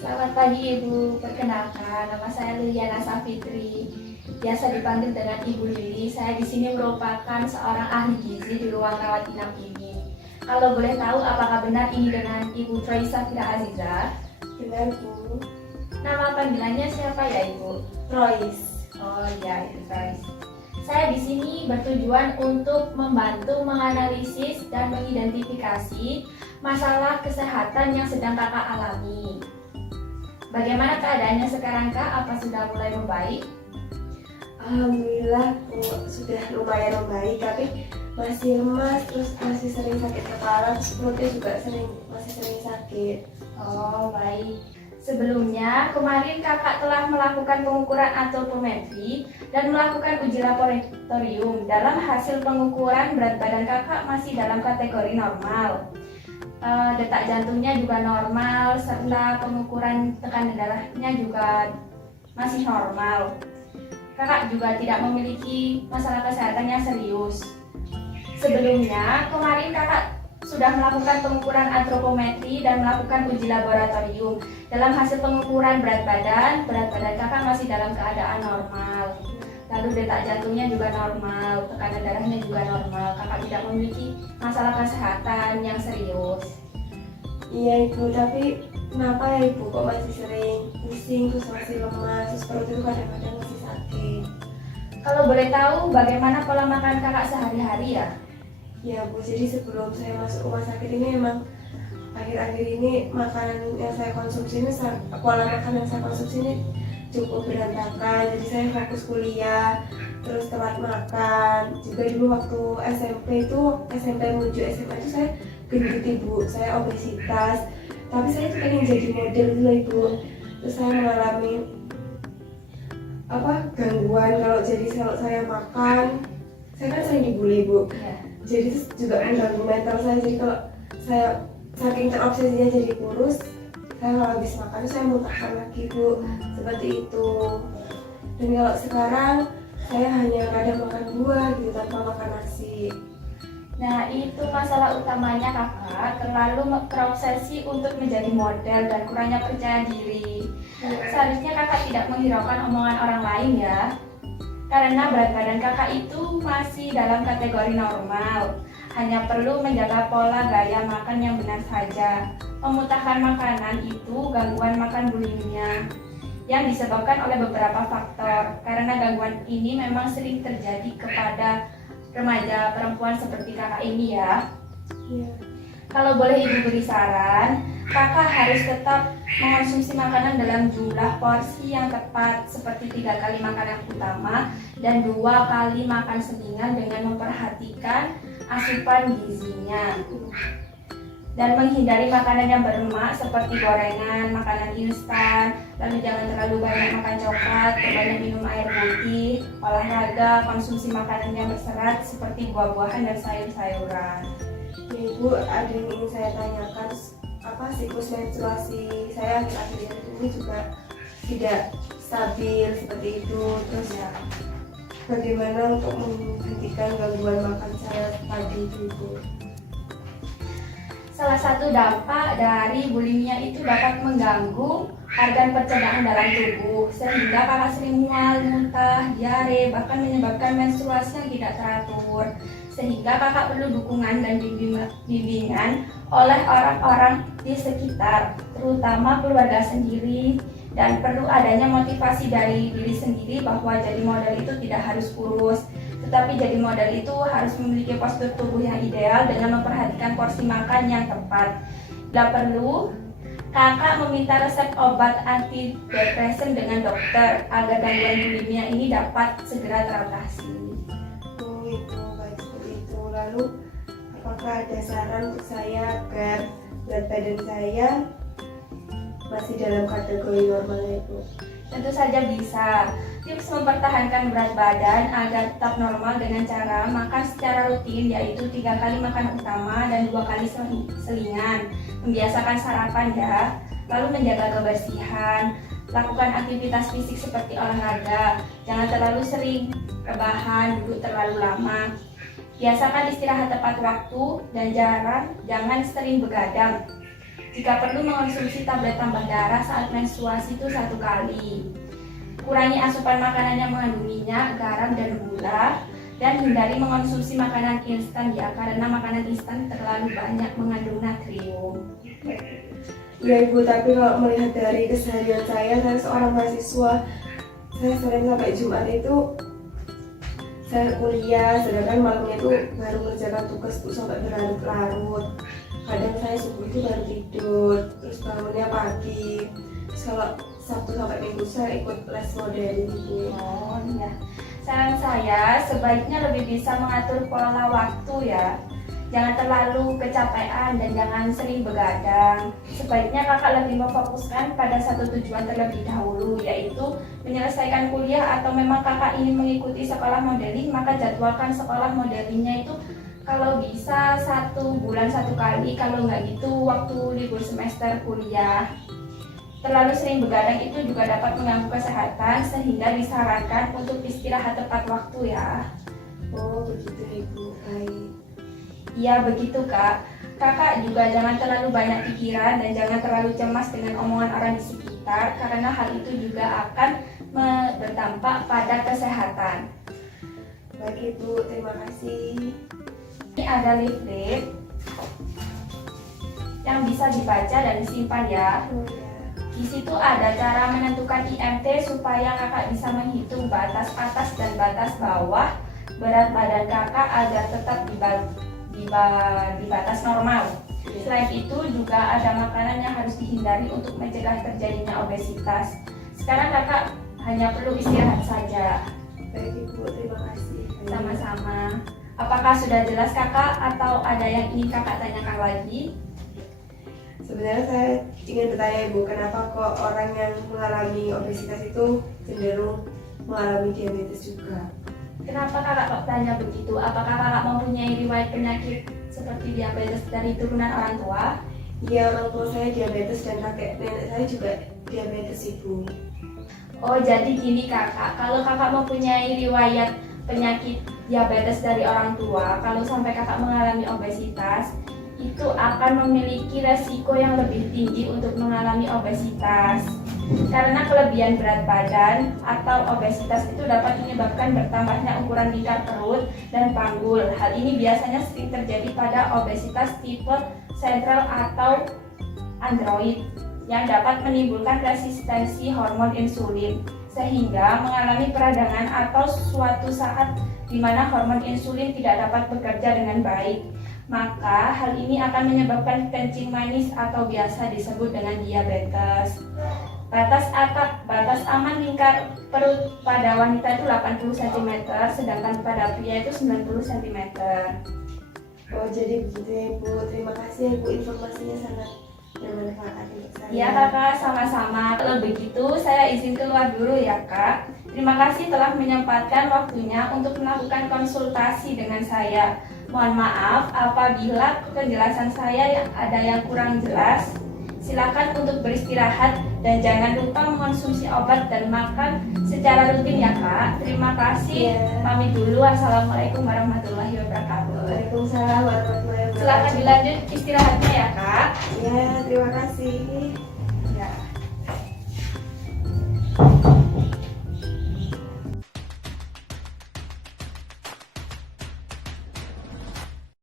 Selamat pagi Ibu, perkenalkan nama saya Liliana Safitri, biasa dipanggil dengan Ibu Lili. Saya di sini merupakan seorang ahli gizi di ruang rawat inap ini. Kalau boleh tahu, apakah benar ini dengan Ibu Troy Safira Aziza? Benar, Bu. Nama panggilannya siapa ya Ibu? Royce. Oh ya, Ibu Troyes. Saya di sini bertujuan untuk membantu menganalisis dan mengidentifikasi masalah kesehatan yang sedang kakak alami. Bagaimana keadaannya sekarang Kak? Apa sudah mulai membaik? Alhamdulillah, Bu, sudah lumayan membaik, tapi masih lemas, terus masih sering sakit kepala, terus perutnya juga masih sering sakit. Oh, baik. Sebelumnya, kemarin kakak telah melakukan pengukuran antropometri dan melakukan uji laboratorium. Dalam hasil pengukuran, berat badan kakak masih dalam kategori normal. Detak jantungnya juga normal, serta pengukuran tekanan darahnya juga masih normal. Kakak juga tidak memiliki masalah kesehatan yang serius. Sebelumnya, kemarin kakak sudah melakukan pengukuran antropometri dan melakukan uji laboratorium. Dalam hasil pengukuran berat badan kakak masih dalam keadaan normal. Lalu detak jantungnya juga normal, tekanan darahnya juga normal. Kakak tidak memiliki masalah kesehatan yang serius. Iya, Ibu, tapi kenapa ya Ibu kok masih sering pusing, terus masih lemas, terus perut itu kadang-kadang masih sakit? Kalau boleh tahu, bagaimana pola makan kakak sehari-hari ya? Ya, Bu, jadi sebelum saya masuk rumah sakit ini emang akhir-akhir ini makanan yang saya konsumsi ini, pola makan yang saya konsumsi ini cukup berantakan. Jadi saya fokus kuliah, terus telat makan. Juga dulu waktu SMP menuju SMA itu saya gendut Ibu, saya obesitas. Tapi saya tuh pengen jadi model dulu Ibu. Terus saya mengalami gangguan kalau saya makan. Saya kan sering dibully Ibu. Ya. Jadi itu juga mengganggu mental saya. Jadi kalau saya saking terobsesinya jadi kurus, saya kalau habis makan saya muntahkan lagi Bu, seperti itu. Dan kalau sekarang saya hanya kadang makan buah gitu tanpa makan nasi. Nah, itu masalah utamanya kakak, terlalu terobsesi untuk menjadi model dan kurangnya percaya diri. Seharusnya kakak tidak menghiraukan omongan orang lain ya. Karena berat badan kakak itu masih dalam kategori normal. Hanya perlu menjaga pola gaya makan yang benar saja. Memuntahkan makanan itu gangguan makan bulimia yang disebabkan oleh beberapa faktor. Karena gangguan ini memang sering terjadi kepada remaja perempuan seperti kakak ini ya. Iya. Kalau boleh ibu beri saran, kakak harus tetap mengonsumsi makanan dalam jumlah porsi yang tepat, seperti 3 kali makanan utama dan 2 kali makan selingan dengan memperhatikan asupan gizinya. Dan menghindari makanan yang berlemak seperti gorengan, makanan instan. Lalu jangan terlalu banyak makan coklat, banyak minum air putih, olahraga, konsumsi makanan yang berserat seperti buah-buahan dan sayur-sayuran. Ya, Ibu, ada yang ingin saya tanyakan, siklus menstruasi saya akhir-akhir ini juga tidak stabil seperti itu. Terus ya, bagaimana untuk menghentikan gangguan makan saya tadi itu Ibu? Salah satu dampak dari bulimia itu dapat mengganggu organ pencernaan dalam tubuh, sehingga kakak sering mual, muntah, diare, bahkan menyebabkan menstruasi yang tidak teratur. Sehingga kakak perlu dukungan dan bimbingan oleh orang-orang di sekitar, terutama keluarga sendiri, dan perlu adanya motivasi dari diri sendiri bahwa jadi model itu tidak harus kurus, tetapi jadi model itu harus memiliki postur tubuh yang ideal dengan memperhatikan porsi makan yang tepat. Bila perlu, kakak meminta resep obat antidepresan dengan dokter agar gangguan bulimia ini dapat segera teratasi. Oh, itu baik seperti itu. Lalu apakah ada saran untuk saya agar berat badan saya masih dalam kategori normal itu? Tentu saja bisa. Tips mempertahankan berat badan agar tetap normal dengan cara makan secara rutin, yaitu 3 kali makan utama dan 2 kali selingan. Membiasakan sarapan ya. Lalu menjaga kebersihan, lakukan aktivitas fisik seperti olahraga. Jangan terlalu sering rebahan, duduk terlalu lama. Biasakan istirahat tepat waktu dan jangan sering begadang. Jika perlu mengonsumsi tablet tambah darah saat menstruasi itu 1 kali. Kurangi asupan makanan yang mengandung minyak, garam, dan gula. Dan hindari mengonsumsi makanan instan ya, karena makanan instan terlalu banyak mengandung natrium. Ya Ibu, tapi kalau melihat dari keseharian saya seorang mahasiswa, saya Senin sampai Jumat itu saya kuliah, sedangkan malamnya itu baru mengerjakan tugas tuh sampai berlarut-larut. Kadang saya subuh itu baru tidur, terus bangunnya pagi. Terus kalau Sabtu sampai Minggu saya ikut les modeling gitu. Oh iya. Saran saya sebaiknya lebih bisa mengatur pola waktu ya. Jangan terlalu kecapean dan jangan sering begadang. Sebaiknya kakak lebih memfokuskan pada satu tujuan terlebih dahulu, yaitu menyelesaikan kuliah atau memang kakak ingin mengikuti sekolah modeling, maka jadwalkan sekolah modelingnya itu kalau bisa 1 bulan 1 kali, kalau nggak gitu waktu libur semester kuliah. Terlalu sering begadang itu juga dapat mengganggu kesehatan, sehingga disarankan untuk istirahat tepat waktu ya. Oh begitu Ibu, baik. Iya begitu kak. Kakak juga jangan terlalu banyak pikiran dan jangan terlalu cemas dengan omongan orang di sekitar, karena hal itu juga akan berdampak pada kesehatan. Baik Ibu, terima kasih. Ini ada leaflet yang bisa dibaca dan disimpan ya. Oh ya. Di situ ada cara menentukan IMT supaya kakak bisa menghitung batas atas dan batas bawah berat badan kakak agar tetap di batas normal. Selain itu juga ada makanan yang harus dihindari untuk mencegah terjadinya obesitas. Sekarang kakak hanya perlu istirahat saja. Baik Ibu, terima kasih. Sama-sama. Apakah sudah jelas kakak atau ada yang ingin kakak tanyakan lagi? Sebenarnya saya ingin bertanya Ibu, kenapa kok orang yang mengalami obesitas itu cenderung mengalami diabetes juga? Kenapa kakak kok tanya begitu? Apakah kakak mempunyai riwayat penyakit seperti diabetes dari turunan orang tua? Iya, orang tua saya diabetes dan kakek nenek saya juga diabetes Ibu. Oh jadi gini kakak, kalau kakak mempunyai riwayat penyakit diabetes dari orang tua, kalau sampai kakak mengalami obesitas, itu akan memiliki resiko yang lebih tinggi untuk mengalami obesitas. Karena kelebihan berat badan atau obesitas itu dapat menyebabkan bertambahnya ukuran lingkar perut dan panggul. Hal ini biasanya sering terjadi pada obesitas tipe sentral atau android yang dapat menimbulkan resistensi hormon insulin, sehingga mengalami peradangan atau suatu saat di mana hormon insulin tidak dapat bekerja dengan baik. Maka hal ini akan menyebabkan kencing manis atau biasa disebut dengan diabetes. Batas aman lingkar perut pada wanita itu 80 cm, sedangkan pada pria itu 90 cm. Oh jadi begitu ya Ibu, terima kasih ya Ibu, informasinya sangat bermanfaat untuk saya. Ya kakak, sama-sama. Kalau begitu saya izin keluar dulu ya kak. Terima kasih telah menyempatkan waktunya untuk melakukan konsultasi dengan saya. Mohon maaf apabila penjelasan saya ada yang kurang jelas. Silakan untuk beristirahat dan jangan lupa mengonsumsi obat dan makan secara rutin ya kak. Terima kasih. Ya. Pamit dulu. Assalamualaikum warahmatullahi wabarakatuh. Waalaikumsalam warahmatullahi wabarakatuh. Silakan dilanjut istirahatnya ya kak. Ya, terima kasih. Ya.